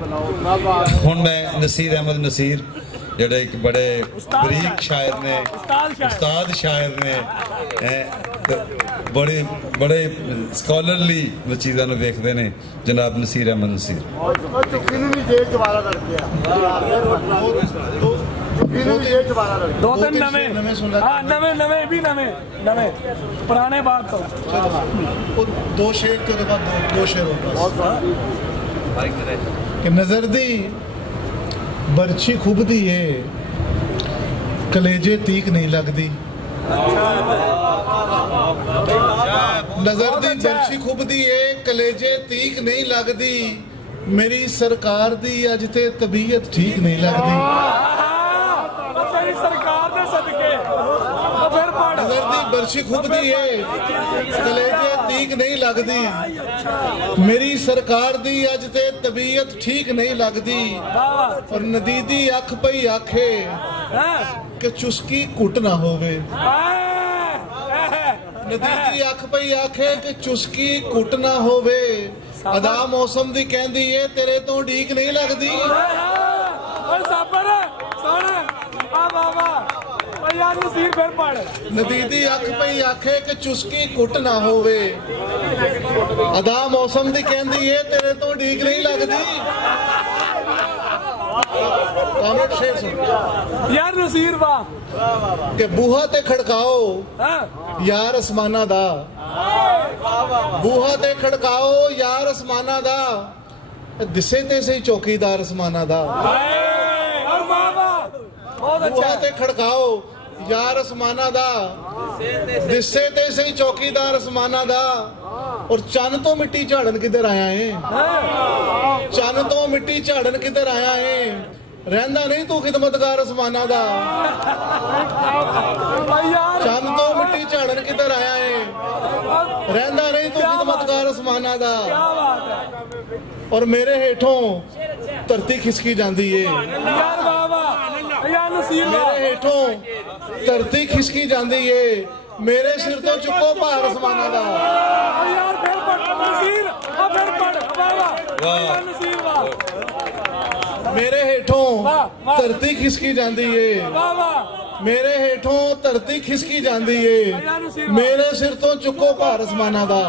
हुण मैं नसीर अहमद नसीर जेड़े एक बड़े बरीक शायर ने, उस्ताद शायर ने, बड़े बड़े स्कॉलरली चीज़ों को देखते हैं जनाब नसीर अहमद नसीर। दो तीन नवे नवे भी नवे पुराने बात तो दो शेर के बाद दो शेर कि नजर दी बरछी खुबदी है कलेजे तीक नहीं लगती। नजर दी बरछी खुबदी है कलेजे तीक नहीं लगती। मेरी सरकार दी अज ते तबीयत ठीक नहीं लगती। नजर दी बरछी खुबदी है कलेजे तीक नहीं लगती। मेरी सरकार दी अज ते तबीयत ठीक नहीं लगती। और नदीदी अख पई आखे कि चुस्की घुट ना होवे। नदीदी अख पई आखे कि चुस्की घुट ना होवे। अदा मौसम दी कहंदी है तेरे तो ढीक नहीं लगती। नदीदी अख पई आखे कि चुस्की घुट ना होवे। अदा मौसम दी कहंदी है तेरे तो ढीक नहीं लगती। यार नसीर वाह कि बूहा ते खड़काओ यार आसमाना दा। बूहा ते खड़काओ यार आसमाना दा। दिसे ते सही चौकीदार आसमाना दा। बूहा ते खड़काओ यार आसमाना दा। दिसे ते सही चौकीदार आसमाना दा। और चन तो मिट्टी झाड़न किधर आया है। चन तो मिट्टी झाड़न किधर आया है। रहंदा नहीं तू खिदमतगार आसमाना दा। चन तो मिट्टी झाड़न किधर आया है। रहंदा नहीं तू खिदमतगार आसमाना दा। और मेरे हेठों धरती खिसकी जाती है। मेरे हेठों धरती खिसकी जाती है। मेरे सिर तो चुको भार आसमाना दा। मेरे हेठों धरती खिसकी जाती है। मेरे हेठों धरती खिसकी जाती है। मेरे सिर तो चुको भार आसमाना दा।